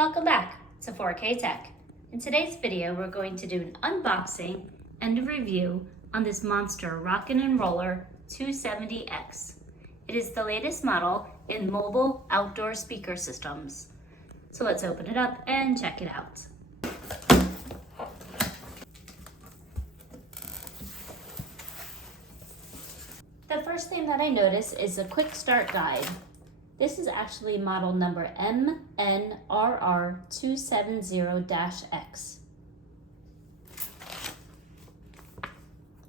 Welcome back to 4K Tech. In today's video, we're going to do an unboxing and a review on this monster Rockin' & Roller 270X. It is the latest model in mobile outdoor speaker systems. So let's open it up and check it out. The first thing that I notice is a quick start guide. This is actually model number MNRR270-X.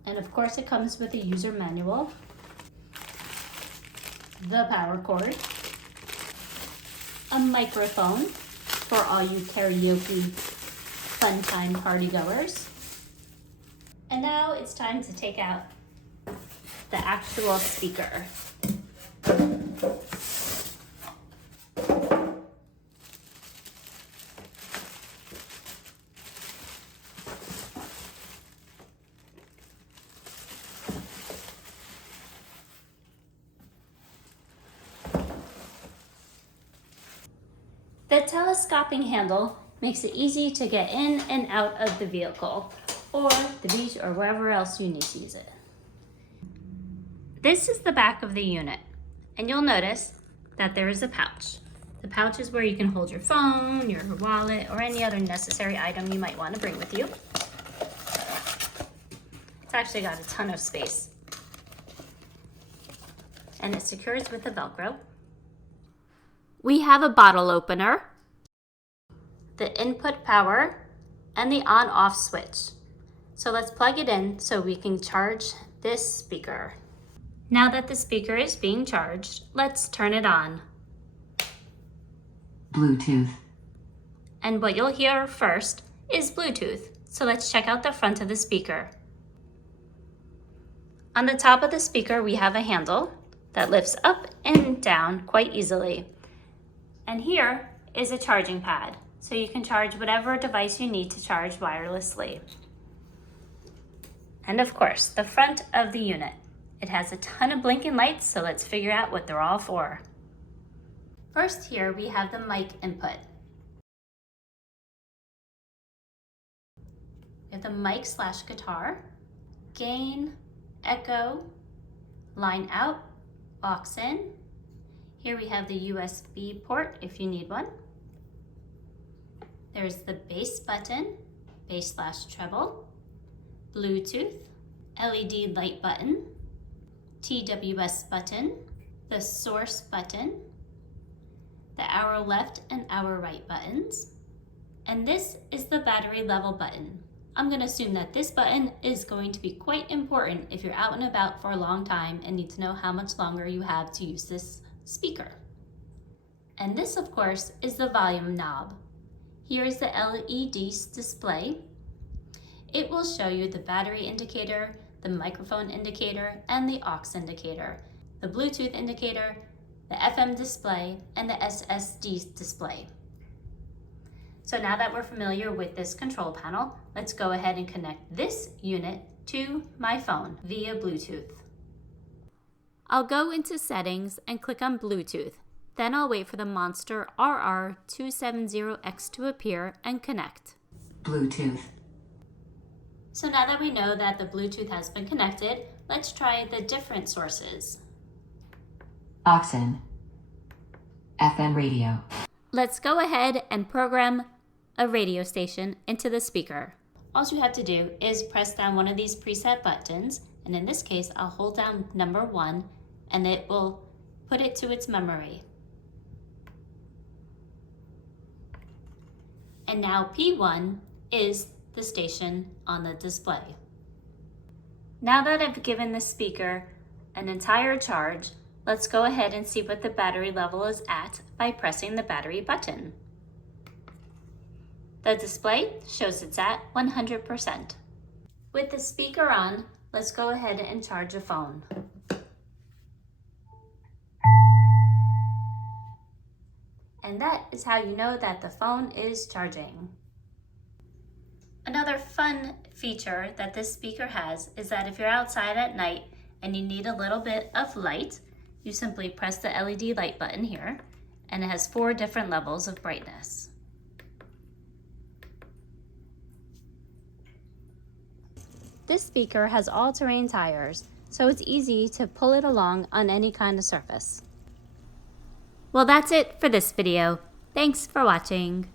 And of course it comes with a user manual, the power cord, a microphone for all you karaoke fun time party goers. And now it's time to take out the actual speaker. The telescoping handle makes it easy to get in and out of the vehicle, or the beach, or wherever else you need to use it. This is the back of the unit, and you'll notice that there is a pouch. The pouch is where you can hold your phone, your wallet, or any other necessary item you might want to bring with you. It's actually got a ton of space. And it secures with the Velcro. We have a bottle opener, the input power, and the on-off switch. So let's plug it in so we can charge this speaker. Now that the speaker is being charged, let's turn it on. Bluetooth. And what you'll hear first is Bluetooth. So let's check out the front of the speaker. On the top of the speaker, we have a handle that lifts up and down quite easily. And here is a charging pad, so you can charge whatever device you need to charge wirelessly. And of course, the front of the unit. It has a ton of blinking lights, so let's figure out what they're all for. First here, we have the mic input. We have the mic/guitar, gain, echo, line out, aux in. Here we have the USB port if you need one. There's the bass button, bass/treble, Bluetooth, LED light button, TWS button, the source button, the arrow left and arrow right buttons, and this is the battery level button. I'm going to assume that this button is going to be quite important if you're out and about for a long time and need to know how much longer you have to use this speaker. And this, of course, is the volume knob. Here is the LED display. It will show you the battery indicator, the microphone indicator, and the aux indicator, the Bluetooth indicator, the FM display, and the SSD display. So now that we're familiar with this control panel, let's go ahead and connect this unit to my phone via Bluetooth. I'll go into settings and click on Bluetooth. Then I'll wait for the Monster RR270X to appear and connect. Bluetooth. So now that we know that the Bluetooth has been connected, let's try the different sources. Aux in. FM radio. Let's go ahead and program a radio station into the speaker. All you have to do is press down one of these preset buttons, and in this case, I'll hold down number 1, and it will put it to its memory. And now P1 is the station on the display. Now that I've given the speaker an entire charge, let's go ahead and see what the battery level is at by pressing the battery button. The display shows it's at 100%. With the speaker on, let's go ahead and charge a phone. And that is how you know that the phone is charging. Another fun feature that this speaker has is that if you're outside at night and you need a little bit of light, you simply press the LED light button here, and it has 4 different levels of brightness. This speaker has all-terrain tires, so it's easy to pull it along on any kind of surface. Well, that's it for this video. Thanks for watching.